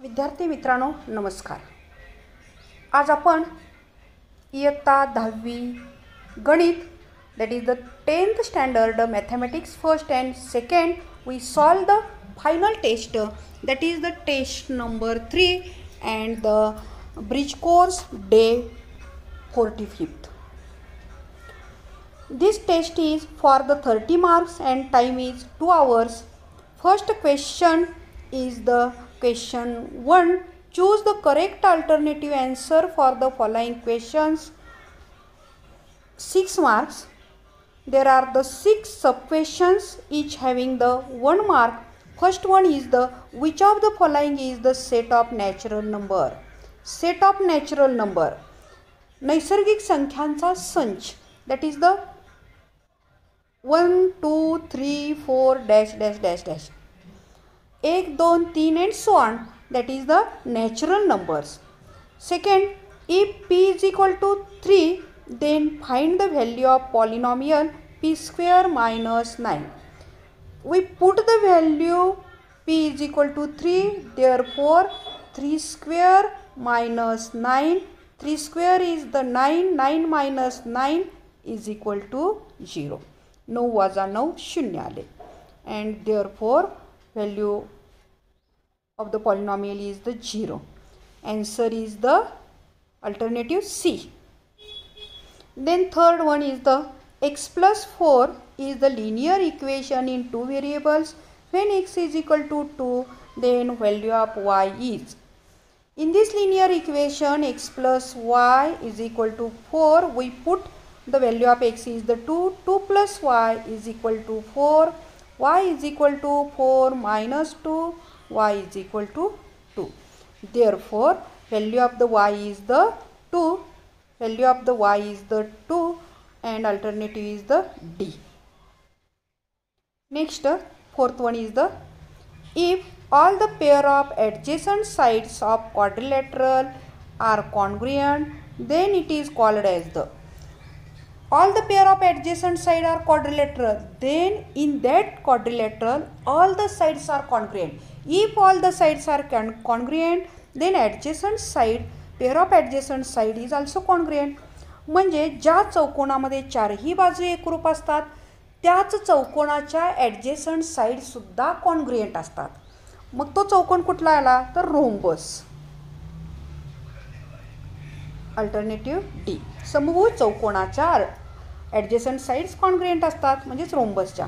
विद्यार्थी मित्रांनो नमस्कार. आज आपण इयत्ता 10वी गणित that is the 10th standard mathematics first and second we solve the final test that is the test number 3 and the bridge course day 45th. This test is for the 30 marks and time is 2 hours. First question is the question 1. Choose the correct alternative answer for the following questions. 6 marks. There are the 6 sub questions each having the 1 mark. First one is the which of the following is the set of natural number. Set of natural number. नैसर्गिक संख्यांचा संच that is the 1 2 3 4 dash dash dash dash 1 2 3 and so on, that is the natural numbers. Second, if p is equal to 3 then find the value of polynomial p square minus 9. We put the value p is equal to 3, therefore 3 square minus 9, 3 square is the 9, 9 minus 9 is equal to 0. 9 वजा 9 शून्य आले and therefore value of the polynomial is the 0. Answer is the alternative C. Then third one is the x plus 4 is the linear equation in two variables. When x is equal to 2 then value of y is. In this linear equation x plus y is equal to 4, we put the value of x is the 2, 2 plus y is equal to 4, y is equal to 4 minus 2, y is equal to 2. Therefore, value of the y is the 2, value of the y is the 2 and alternative is the D. Next, fourth one is the if all the pair of adjacent sides of quadrilateral are congruent, then it is called as the all the pair of adjacent sides are quadrilateral, then in that quadrilateral all the sides are congruent. If all the sides are congruent then adjacent side pair of adjacent side is also congruent. म्हणजे ज्या चौकोनामध्ये चारही बाजू एकरूप असतात त्याच चौकोनाच्या adjacent side सुद्धा congruent असतात. मग तो चौकोन कुठला आला तर रोम्बस. Alternative D. समभुज चौकोनाच्या ॲडजेसंट साइड्स कॉन्ग्रुएंट असतात म्हणजेच रोम्बसच्या.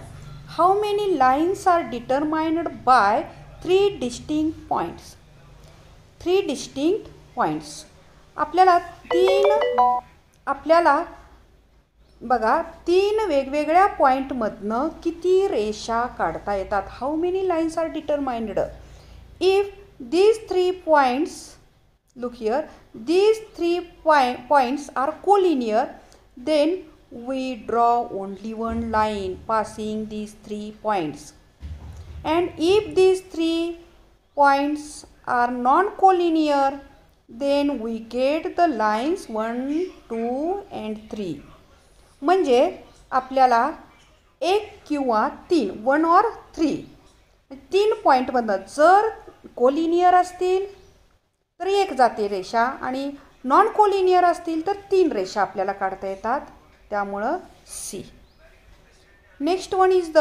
How many lines are determined by 3 distinct points. 3 distinct points. आपल्याला बघा 3 वेगवेगळ्या पॉईंटमधनं किती रेषा काढता येतात. How many lines are determined. If these 3 points look here, these 3 points are collinear, then we draw only one line passing these 3 points. And if these 3 points are non-collinear, then we get the lines 1, 2 and 3. म्हणजे आपल्याला 1 किंवा 3 1 or 3 पॉईंटमधनं जर collinear असतील तर एक जाते रेषा आणि नॉन कोलिनियर असतील तर 3 रेषा आपल्याला काढता येतात. त्यामुळं C. Next one is the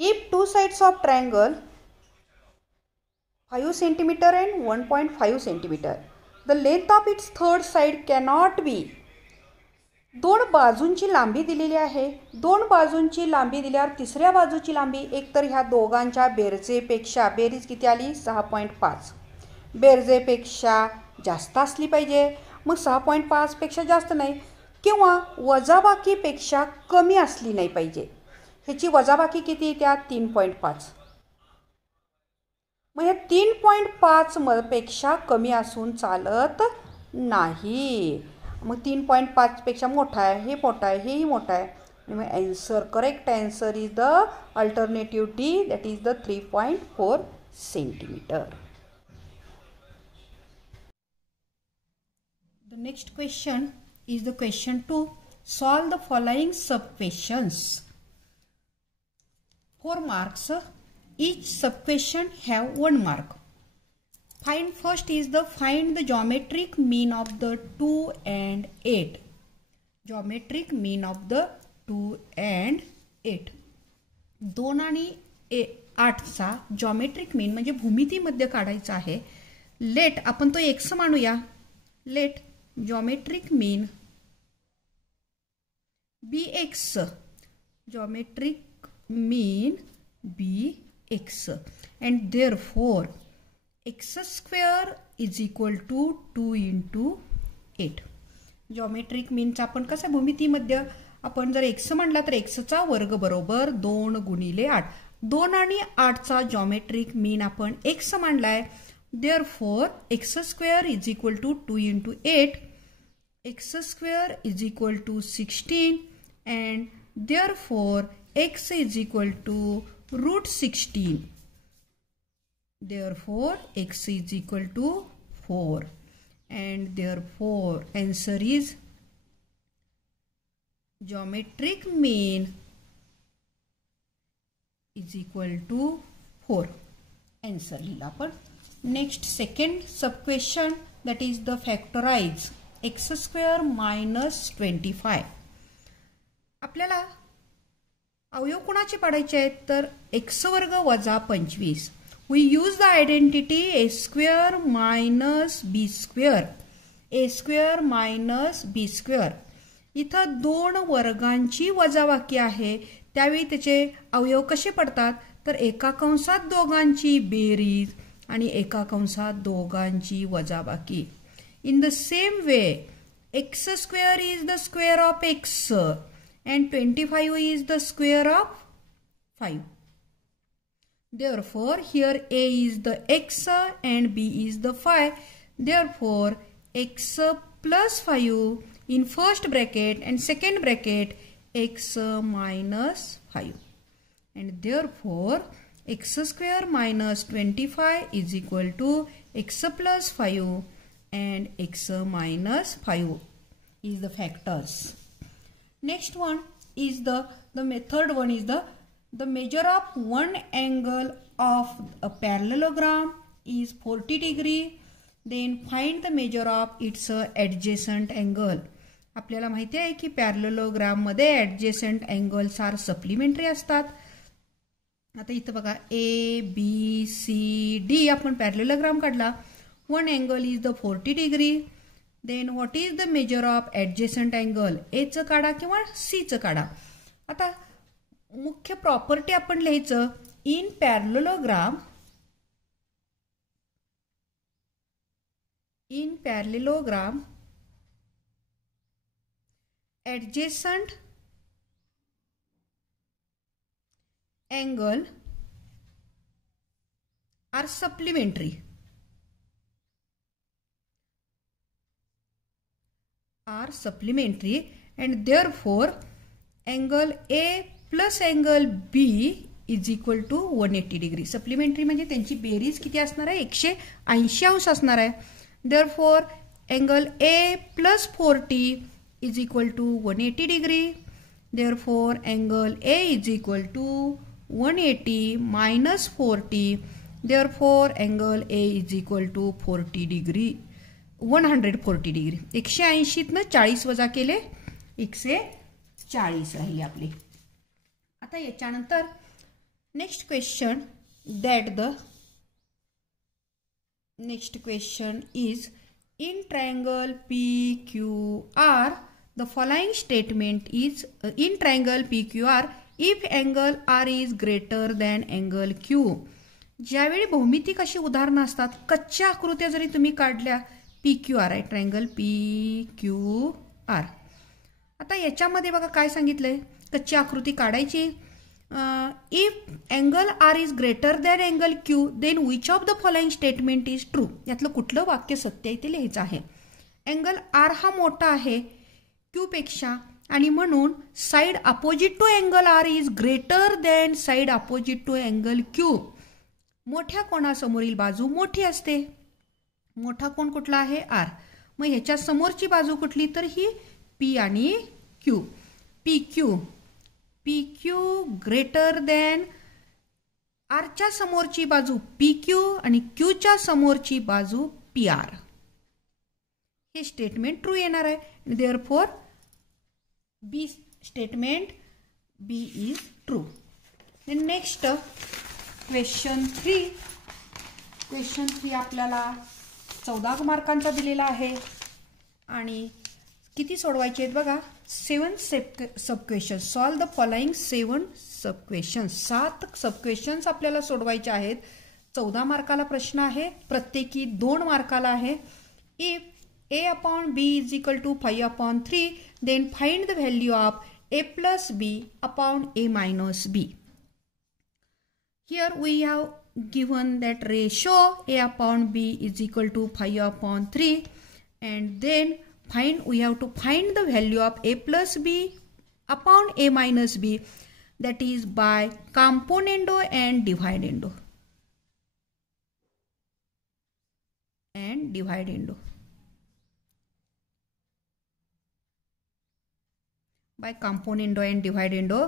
if 2 sides of triangle 5 centimetre and 1.5 centimetre the length of its third side cannot be. 2 बाजूंची लांबी दिलेली आहे. 2 बाजूंची लांबी दिल्यावर तिसऱ्या बाजूची लांबी एकतर ह्या दोघांच्या बेरजेपेक्षा बेरीज किती आली 6.5. बेरजेपेक्षा जास्त असली पाहिजे. मग 6.5 पेक्षा जास्त नाही किंवा वजाबाकीपेक्षा कमी असली नाही पाहिजे. ह्याची वजाबाकी किती त्या 3.5. मग या 3.5 पेक्षा कमी असून चालत नाही. मग 3.5 पेक्षा मोठा आहे, हे मोठा आहे, हेही मोठा आहे. मग answer correct answer is the alternative D that is the 3.4 centimetre. The next question is the question 2. Solve the following sub questions. 4 marks. Each sub question have 1 mark. First is the find the geometric mean of the 2 and 8. Geometric mean of the 2 and 8. 2 आणि 8चा geometric mean म्हणजे भूमितीमध्ये काढायचा आहे. Late आपण तो x मानूया. Let geometric mean bx. Geometric mean bx and therefore x square is equal to 2 into 8. Geometric मीनचा आपण कसा भूमितीमध्ये आपण जर x म्हणला तर x चा वर्ग बरोबर 2 गुणिले 8. 2 आणि 8चा जॉमेट्रिक मीन आपण x मानलाय. therefore x square is equal to 2 into 8. x square is equal to 16 and therefore x is equal to root 16. Therefore x is equal to 4 and therefore answer is geometric mean is equal to 4. Answer लिहिला आपण. Next second sub question, that is the factorize x square minus 25. आपल्याला अवयव कोणाचे पाडायचे आहेत तर x वर्ग वजा 25. We use the identity a square minus b square. a square minus b square. इथं 2 वर्गांची वजाबाकी आहे. त्यावेळी त्याचे अवयव कसे पडतात तर एका कंसात दोघांची बेरीज आणि एका कंसात दोघांची वजाबाकी. In the same way, x square is the square of x and 25 is the square of 5. Therefore, here a is the x and b is the 5. Therefore, x plus 5 in first bracket and second bracket x minus 5. And therefore, x square minus 25 is equal to x plus 5 and x minus 5 is the factors. Next one is the third one is the measure of one angle of a parallelogram is 40 degree. Then find the measure of its adjacent angle. आपल्याला माहिती आहे की parallelogram मध्ये adjacent angles are supplementary असतात. आता इथं बघा A, B, C, D आपण पॅरलेलोग्राम काढला. One angle is the 40 degree. Then what is the measure of adjacent angle? A चं काढा किंवा C चं काढा. आता मुख्य प्रॉपर्टी आपण लिहायचं in parallelogram adjacent angle are supplementary. And therefore angle A plus angle B is equal to 180 degree. Supplementary म्हणजे त्यांची बेरीज किती असणार आहे 180 अंश असणार आहे. Therefore angle A plus 40 is equal to 180 degree. Therefore angle A is equal to 180 minus 40. Therefore angle A is equal to 40 degree. 140 degree. 180 न 40 वजा केले 140 राहिले आपले. आता याच्यानंतर next question is in triangle PQR the following statement is in triangle PQR if angle R is greater than angle Q. ज्यावेळी भौमितिक अशी उदाहरणं असतात कच्च्या आकृत्या जरी तुम्ही काढल्या PQR आहे ट्रायंगल PQR. आता याच्यामध्ये बघा काय सांगितलंय कच्ची आकृती काढायची. If angle R is greater than angle Q then which of the following statement is true. यातलं कुठलं वाक्य सत्य आहे ते लिहायचं आहे. अँगल आर हा मोठा आहे क्यू पेक्षा आणि म्हणून side opposite to angle R is greater than side opposite to angle Q. मोठ्या कोणासमोरील बाजू मोठी असते. मोठा कोण कुठला आहे आर. मग ह्याच्या समोरची बाजू कुठली तर ही पी आणि क्यू. PQ greater than आरच्या समोरची बाजू PQ आणि Qच्या समोरची बाजू PR. हे स्टेटमेंट ट्रू येणार आहे. आणि therefore B statement B is true. Next question 3. Question 3 आपल्याला 14 मार्कांचा दिलेला आहे आणि किती सोडवायचे आहेत बघा. 7 sub questions. Solve the following 7 sub questions. 7 sub questions आपल्याला सोडवायचे आहेत. 14 मार्काला प्रश्न आहे, प्रत्येकी 2 मार्काला आहे. If a/b is equal to 5/3, then find the value of a plus b upon a minus b. Here we have given that ratio a/b is equal to 5/3, and then we have to find the value of a plus b upon a minus b, that is by componendo and dividendo. By componendo and dividendo,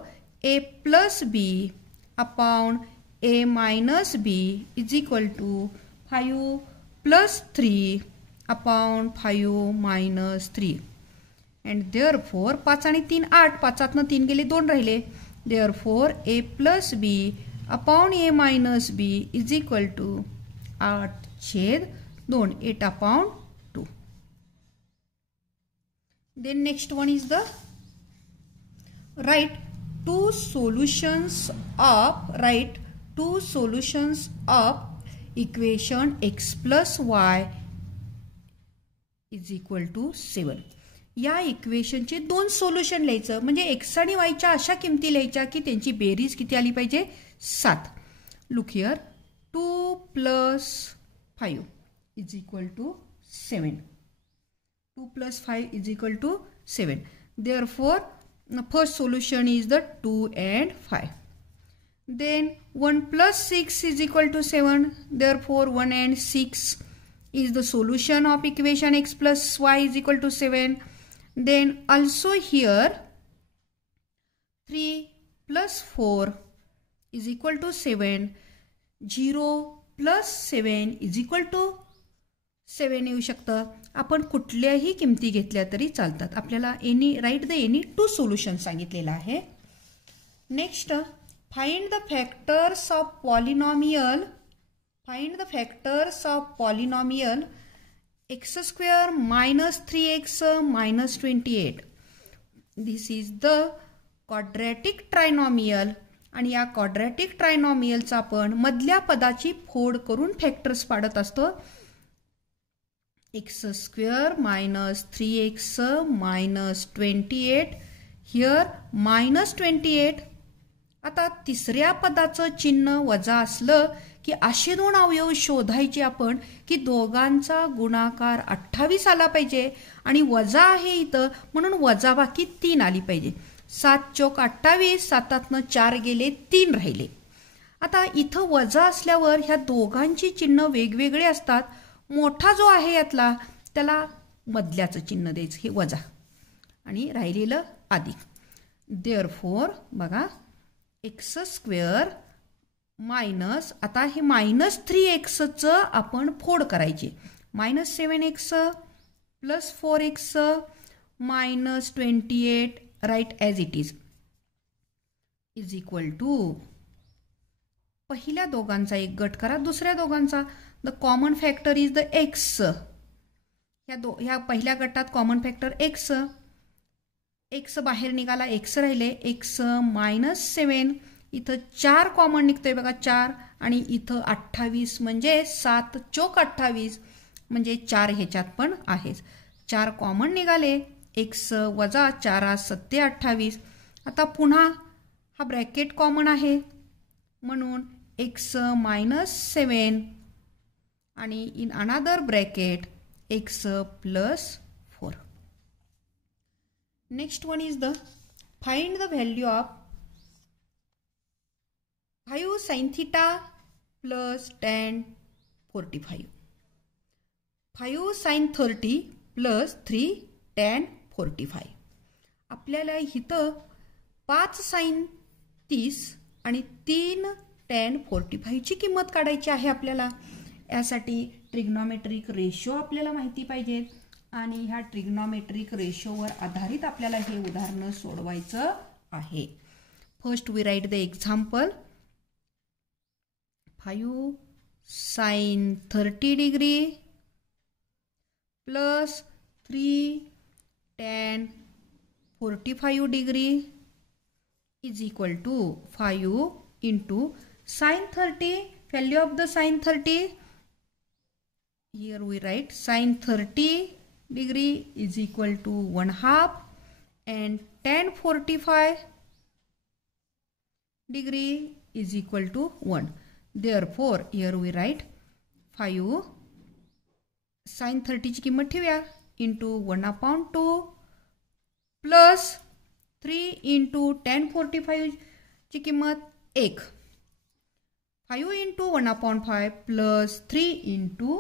a plus b upon a minus b is equal to 5 plus 3 upon 5 minus 3. And therefore 5 आणि 3 8, 5 3 गेले 2 राहिले. Therefore a plus b upon a minus b is equal to 8/2, 8 upon 2. Then next one is the write two solutions of equation x plus y is equal to 7. या इक्वेशनचे 2 solution लिहायचं, म्हणजे x आणि y च्या अशा किमती लिहायच्या की त्यांची बेरीज किती आली पाहिजे 7. Look here 2 plus 5 is equal to 7. 2 plus 5 is equal to 7. Therefore the first solution is the 2 and 5. Then 1 plus 6 is equal to 7. Therefore 1 and 6 is the solution of equation x plus y is equal to 7. Then also here 3 plus 4 is equal to 7. 0 plus 7 is equal to 7 येऊ शकतं. आपण कुठल्याही किमती घेतल्या तरी चालतात. आपल्याला write the any 2 solution सांगितलेलं आहे. Next find the factors of polynomial. x² minus 3x minus 28. This is the quadratic trinomial. आणि या क्वाड्रॅटिक ट्रायनॉमियलचा आपण मधल्या पदाची फोड करून फॅक्टर्स पाडत असतो. x² minus 3x minus 28. Here minus 28. आता तिसऱ्या पदाचं चिन्ह वजा असलं की असे 2 अवयव शोधायचे आपण की दोघांचा गुणाकार 28 आला पाहिजे आणि वजा आहे इथं म्हणून वजाबाकी 3 आली पाहिजे. 7 चौक 28, 7 4 गेले 3 राहिले. आता इथं वजा असल्यावर ह्या दोघांची चिन्ह वेगवेगळे असतात. मोठा जो आहे यातला त्याला मधल्याचं चिन्ह द्यायचं, हे वजा आणि राहिलेलं अधिक. देअरफॉर बघा x² मायनस, आता हे मायनस 3x आपण फोड करायचे. Minus 7x plus 4x minus 28 write as it is equal to पहिल्या दोघांचा एक गट करा, दुसऱ्या दोघांचा. The common factor is the x. ह्या पहिल्या गटात कॉमन फॅक्टर एक्स. एक्स बाहेर निघाला, एक्स राहिले. X minus 7. इथं 4 कॉमन निघतोय बघा 4 आणि इथं 28 म्हणजे 7 चौक 28 म्हणजे 4 ह्याच्यात पण आहेच. 4 कॉमन निघाले. एक्स वजा 4 7 28. आता पुन्हा हा ब्रॅकेट कॉमन आहे म्हणून एक्स मायनस 7 आणि इन अनादर bracket x plus 4. Next one is the find the value of 5 sin theta plus tan 45. 5 sin 30 plus 3 tan 45. आपल्याला इथं 5 sin 30 आणि 3 tan 45ची किंमत काढायची आहे आपल्याला. यासाठी ट्रिग्नॉमेट्रिक रेशो आपल्याला माहिती पाहिजेत आणि ह्या ट्रिग्नॉमेट्रिक रेशोवर आधारित आपल्याला हे उदाहरण सोडवायचं आहे. First we write the example. 5 sin 30 degree plus 3 tan 45 degree is equal to 5 into sin 30. Value of the sin 30. Here we write sin 30 degree is equal to 1/2 and tan 45 degree is equal to 1. Therefore, here we write 5 sin 30 ची किंमत ठेवूया into 1/2 plus 3 into tan 45 ची किंमत 1. 5 into 1/5 plus 3 into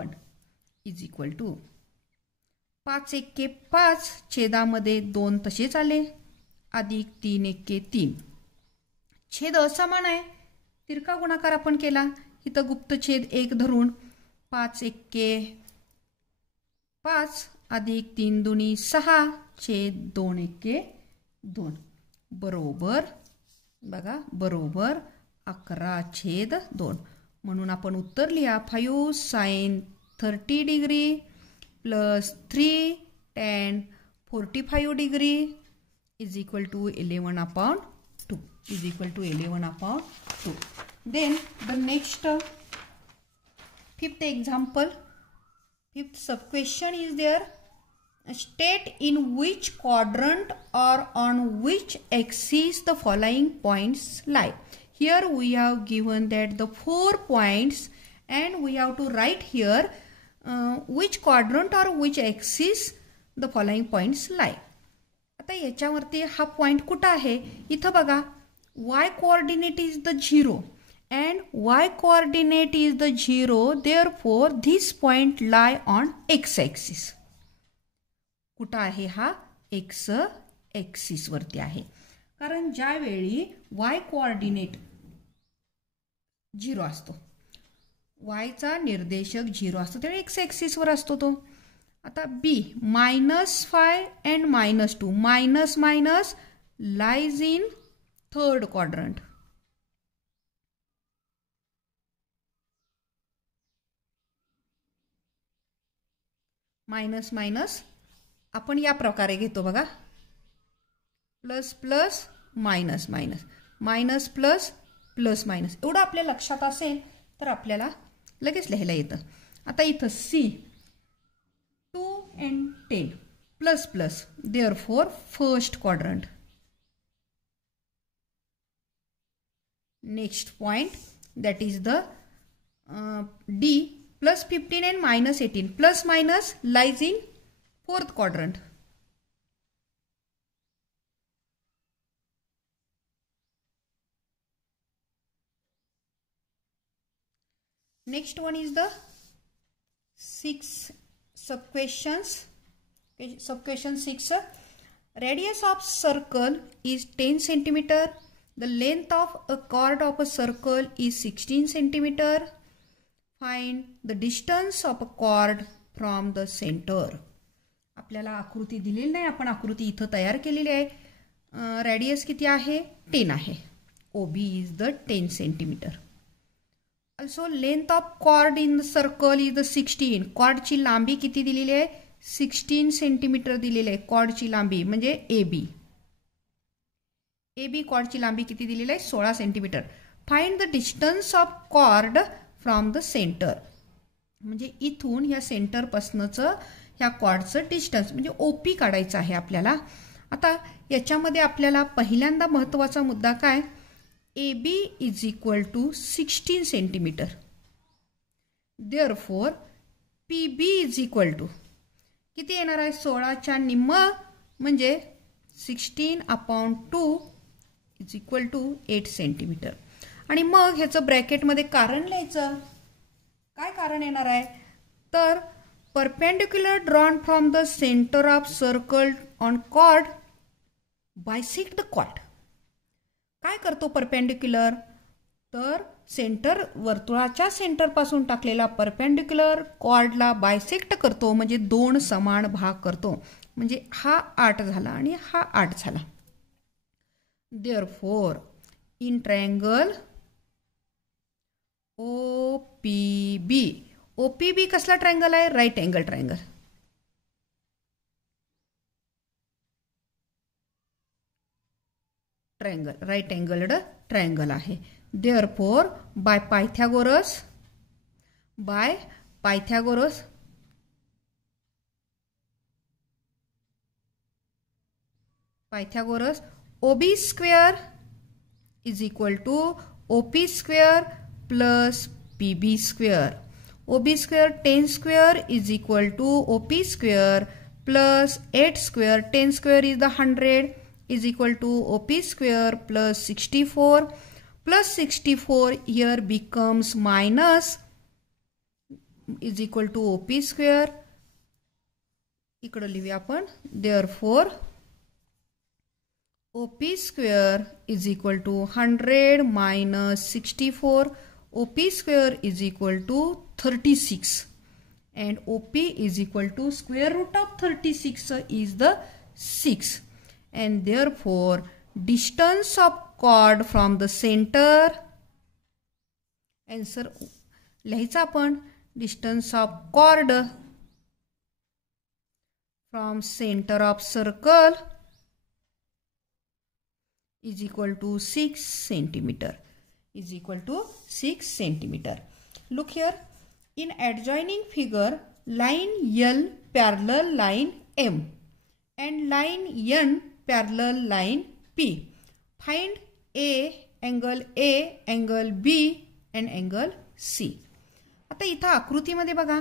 1 is equal to 5 1 5 छेदामध्ये 2 तसेच आले अधिक 3 1 3. छेद असमान आहे. तिरका गुणाकार आपण केला. इथं गुप्तछेद 1 धरून 5 1 5 अधिक 3 दुनी 6 छेद 2 1 2 बरोबर बघा बरोबर 11/2. म्हणून आपण उत्तर लिहा 5 sin 30 degree plus 3 tan 45 degree is equal to 11/2 is equal to 11/2. Then the next fifth example, fifth sub question is there. State in which quadrant or on which axis the following points lie. Here we have given that the 4 points and we have to write here which quadrant or which axis the following points lie. आता याच्यावरती हा point कुठं आहे. इथं बघा y coordinate is the 0 and y coordinate is the 0, therefore this point lie on x axis. कुठं आहे हा x axis वरती आहे. कारण ज्यावेळी y coordinate 0 असतो, y चा निर्देशक 0 असतो त्यावेळी x axis वर असतो तो. आता b -5 and -2 minus minus lies in third quadrant. Minus minus आपण या प्रकारे घेतो बघा. Plus plus minus minus minus plus plus minus एवढं आपल्या लक्षात असेल तर आपल्याला लगेच लिहायला येतं. आता इथं C 2 and 10 plus plus therefore first quadrant. Next point, that is the D plus 15 and minus 18 plus minus lies in fourth quadrant. Next one is the 6 sub questions. Sub question 6. Radius of circle is 10 centimeter. The length of a chord of a circle is 16 centimeter. Find the distance of a chord from the center. आपल्याला आकृती दिलेली नाही, आपण आकृती इथं तयार केलेली आहे. रेडियस किती आहे 10 आहे. OB is the 10 centimeter. Also length of chord in the circle is the 16. chord ची लांबी किती दिलेली आहे 16 centimeter दिलेली आहे. chord ची लांबी म्हणजे AB. AB chord ची लांबी किती दिलेली आहे 16 centimetre. Find the distance of chord from the centre. म्हणजे इथून ह्या सेंटर पासूनचं ह्या कॉर्डचं डिस्टन्स म्हणजे OP काढायचं आहे आपल्याला. आता याच्यामध्ये आपल्याला पहिल्यांदा महत्त्वाचा मुद्दा काय AB is equal to 16 centimetre. Therefore PB is equal to किती येणार आहे 16च्या निम्म म्हणजे 16/2 इज इक्वल टू 8 सेंटीमीटर. आणि मग ह्याचं ब्रॅकेटमध्ये कारण लिहायचं. काय कारण येणार आहे तर perpendicular drawn from the centre of circle on chord bisect the chord. काय करतो परपेंडिक्युलर तर सेंटर वर्तुळाच्या सेंटरपासून टाकलेला परपेंडिक्युलर कॉर्डला बायसेक्ट करतो, म्हणजे दोन समान भाग करतो. म्हणजे हा 8 झाला आणि हा 8 झाला. Therefore in triangle OPB, OPB कसला ट्रायंगल आहे? Right angle triangle. Right angled triangle आहे. Therefore by Pythagoras OB square is equal to OP square plus PB square. OB square 10 square is equal to OP square plus 8 square. 10 square is the 100 is equal to OP square plus 64 plus 64 here becomes minus is equal to OP square. इकडे लिहूया आपण. Therefore OP square is equal to 100 minus 64. OP square is equal to 36 and OP is equal to square root of 36 is the 6. And therefore distance of chord from the center, answer लिहायचा आपण. distance of chord from center of circle is equal to 6 centimeter. Is equal to 6 centimeter. Look here, in adjoining figure, line L parallel line M and line N parallel line P. Find angle A, angle B and angle C. आता इथं आकृतीमध्ये बघा,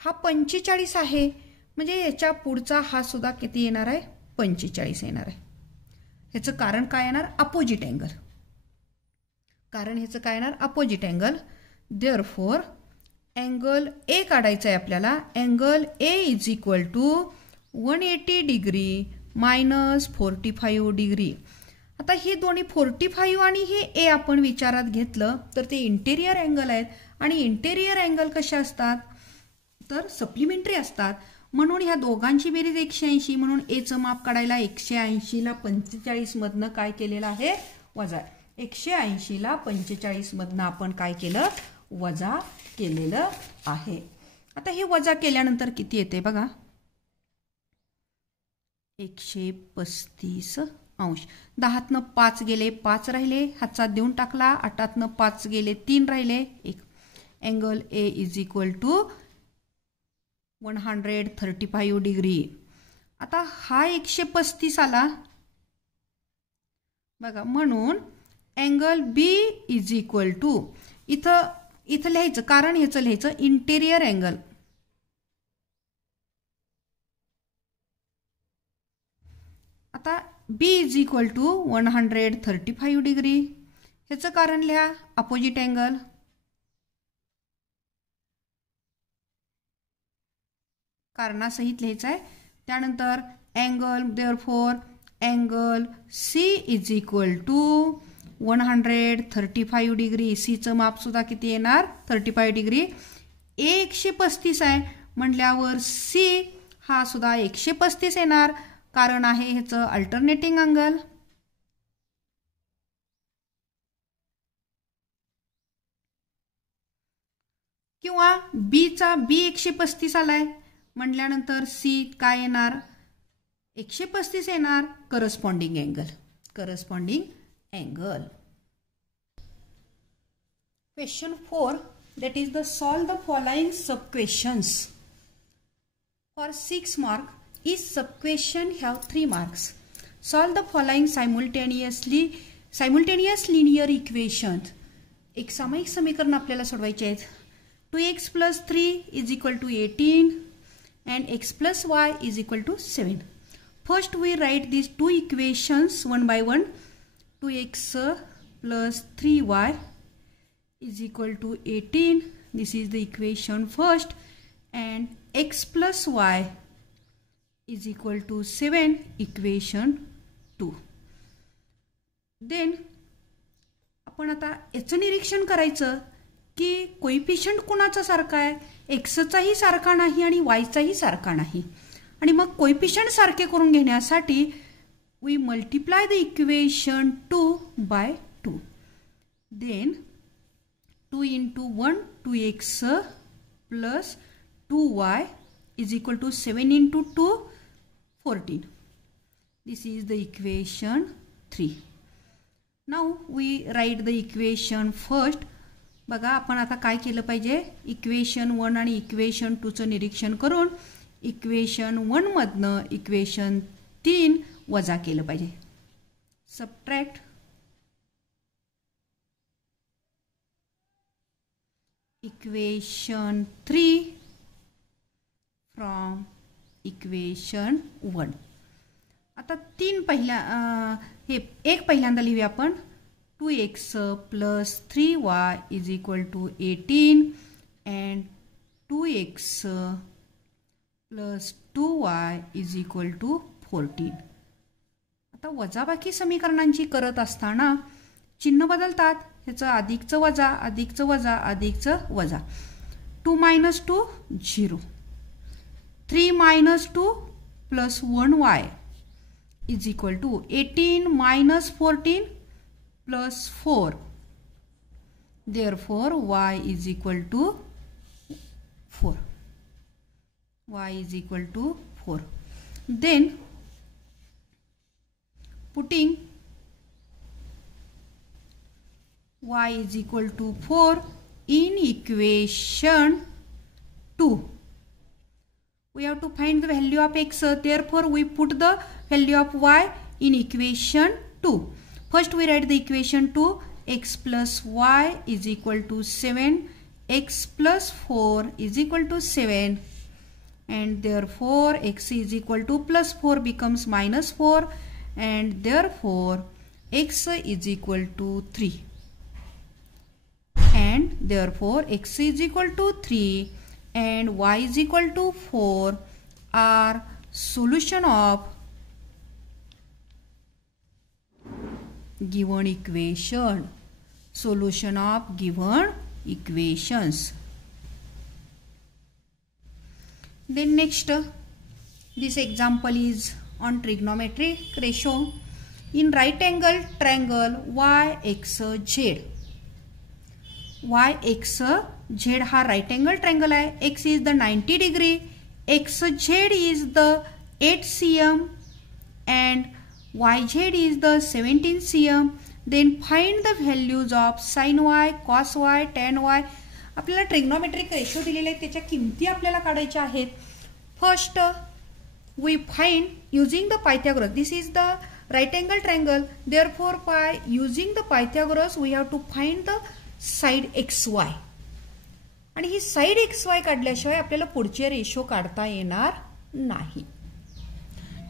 हा 45 आहे, म्हणजे याच्या पुढचा हा सुद्धा किती येणार आहे? 45 येणार आहे. ह्याचं कारण काय येणार? Opposite angle. कारण ह्याचं काय येणार? Opposite angle. Therefore angle A काढायचा आहे आपल्याला. Angle A is equal to 180 degree minus 45 degree. आता हे दोन्ही 45 आणि हे ए आपण विचारात घेतलं तर ते इंटेरियर अँगल आहेत आणि इंटेरियर अँगल कशा असतात? तर सप्लिमेंटरी असतात. म्हणून ह्या दोघांची बेरीज 180. म्हणून एचं माप काढायला 180ला 45 मधनं काय केलेलं आहे? वजा. 180ला 45 मधनं आपण काय केलं? वजा केलेलं आहे. आता हे वजा केल्यानंतर किती येते बघा? 135 अंश. 10तनं 5 गेले, 5 राहिले, हातचा देऊन टाकला. 8तनं 5 गेले, 3 राहिले, 1. Angle A is equal to 135 degree. आता हा 135 आला बघा. म्हणून angle B is equal to इथं लिहायचं, कारण ह्याचं लिहायचं इंटेरियर अँगल. आता B is equal to 135 degree. ह्याचं कारण लिहा अपोजिट अँगल. कारणासहित लिहायचं आहे. त्यानंतर angle, therefore angle C is equal to 135 degree. सीचं माप सुद्धा किती येणार? 35 डिग्री. ए 135 आहे म्हटल्यावर सी हा सुद्धा 135 येणार. कारण आहे ह्याचं अल्टरनेटिंग अँगल. किंवा बीचा बी 135 आलाय म्हटल्यानंतर सी काय येणार? 135 येणार. Corresponding angle. Question 4, that is the solve the following sub questions. For 6 mark, each sub question have 3 marks. Solve the following simultaneous linear equations. एक सामायिक समीकरण आपल्याला सोडवायचे आहेत. 2x plus 3 is equal to 18 and x plus y is equal to 7. First we write these two equations one by one. 2x plus 3y is equal to 18. This is the equation first, and x plus y is equal to 7, equation 2. Then आपण आता याचं निरीक्षण करायचं की coefficient कुणाचा सारखा आहे, एक्सचाही सारखा नाही आणि वायचाही सारखा नाही. आणि मग कोइफिशियंट सारखे करून घेण्यासाठी we multiply the equation 2 by 2. Then 2 into 1 2x plus 2y is equal to 7 into 2 14. This is the equation 3. Now we write the equation first. बघा आपण आता काय केलं पाहिजे, इक्वेशन 1 आणि इक्वेशन 2चं निरीक्षण करून इक्वेशन 1 मधनं इक्वेशन 3 वजा केलं पाहिजे. Subtract equation 3 from equation 1. आता 3 पहिल्या हे एक पहिल्यांदा लिहूया आपण. 2x plus 3y is equal to 18 and 2x plus 2y is equal to 14. आता वजाबाकी समीकरणांची करत असताना चिन्ह बदलतात. ह्याचं अधिकचं वजा अधिकचं वजा अधिकचं वजा. 2 minus 2 0. 3 minus 2 plus 1y is equal to 18 minus 14 plus 4. Therefore y is equal to 4. Y is equal to 4. Then putting y is equal to 4 in equation 2. We have to find the value of x. Therefore we put the value of y in equation 2. First we write the equation 2. X plus y is equal to 7. X plus 4 is equal to 7. And therefore x is equal to plus 4 becomes minus 4. And therefore x is equal to 3. And therefore x is equal to 3 and y is equal to 4 are solution of given equation. Solution of given equations. Then next, this example is on trigonometric ratio. In right angle triangle YXZ. YXZ हा right angle triangle आहे. X is the 90 degree. XZ is the 8 cm and YZ is the 17 cm. Then find the values of sin y, cos y, tan y. आपल्याला trigonometric ratio दिलेले आहेत, त्याच्या किमती आपल्याला काढायच्या आहेत. First we find using the Pythagoras. This is the right angle triangle. Therefore by using the Pythagoras we have to find the side x y. आणि ही साइड एक्स वाय काढल्याशिवाय आपल्याला पुढचे रेशो काढता येणार नाही.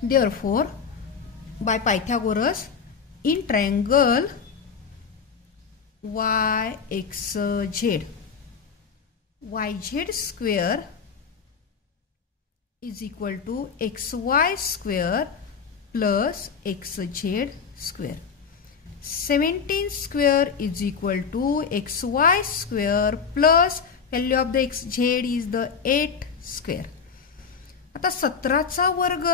Therefore by Pythagoras in triangle YXZ, YZ square is equal to XY square plus XZ square. 17 square is equal to XY square plus value of the XZ is the 8 square. आता 17चा वर्ग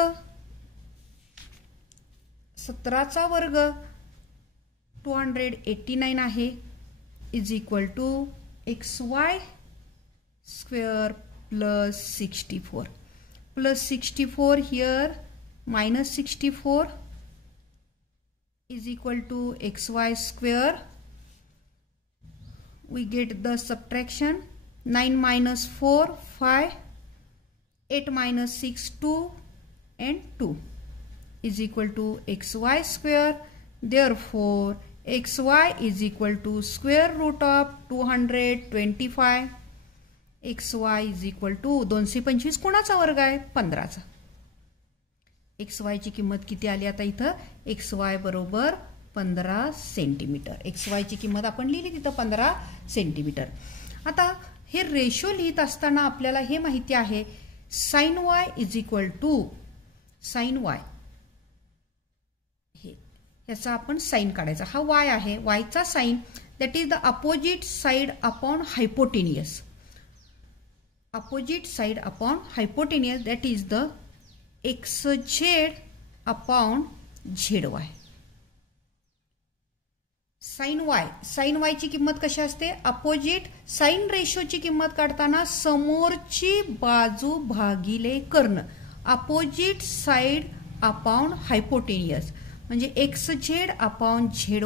289 आहे is equal to XY square plus 64 plus 64 here minus 64 is equal to XY square. We get the subtraction. 9 minus 4 5, 8 minus 6 2 and 2 is equal to XY square. Therefore XY is equal to square root of 225. XY is equal to 225 कोणाचा वर्ग आहे 15चा. XY ची किंमत किती आली आता इथं XY बरोबर 15 सेंटीमीटर. XY ची किंमत आपण लिहिली तिथं 15 सेंटीमीटर. आता हे रेशो लिहित असताना आपल्याला हे माहिती आहे sin y is equal to sin y. ह्याचा आपण साइन काढायचा. हा y आहे, yचा sine that is the opposite side upon hypotenuse. Opposite side upon hypotenuse that is the xz upon zy. Sine y ची किंमत कशी असते? अपोजिट साइन रेशोची किंमत काढताना समोरची बाजू भागिले कर्ण. अपोजिट साइड अपॉन हायपोटेनियस म्हणजे xz अपॉन zy.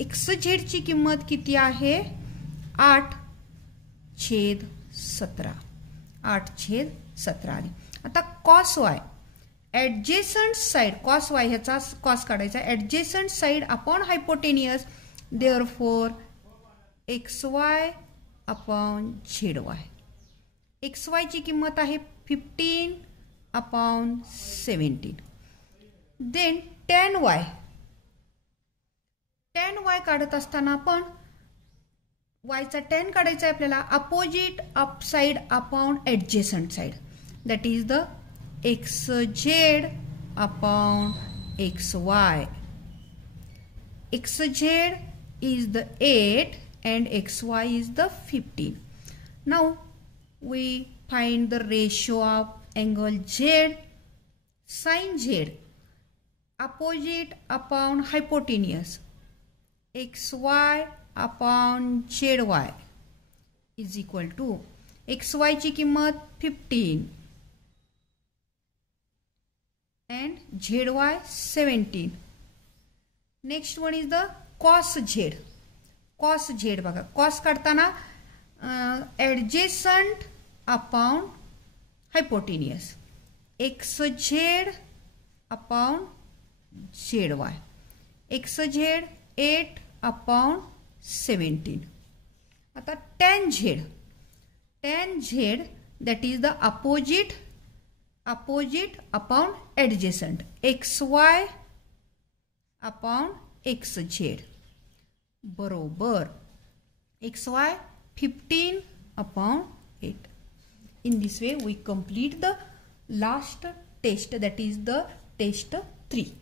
xz ची किंमत किती आहे? 8/17. 8/17 आली. आता cos y adjacent side, cos y ह्याचा कॉस काढायचा. Adjacent side upon hypotenuse therefore xy upon zy. xy ची किंमत आहे 15/17. देन tan y काढत असताना आपण yचा tan काढायचा आहे आपल्याला. Opposite up side upon adjacent side that is the xz upon xy. xz is the 8 and xy is the 15. Now we find the ratio of angle z. Sin z opposite upon hypotenuse xy upon zy is equal to xy ची किंमत 15 and zy 17. Next one is the cos z. Cos z बघा, cos काढताना adjacent upon hypotenuse xz upon zy. xz 8/17. आता tan z that is the opposite upon adjacent xy upon xz बरोबर xy 15/8. In this way we complete the last test, that is the test 3.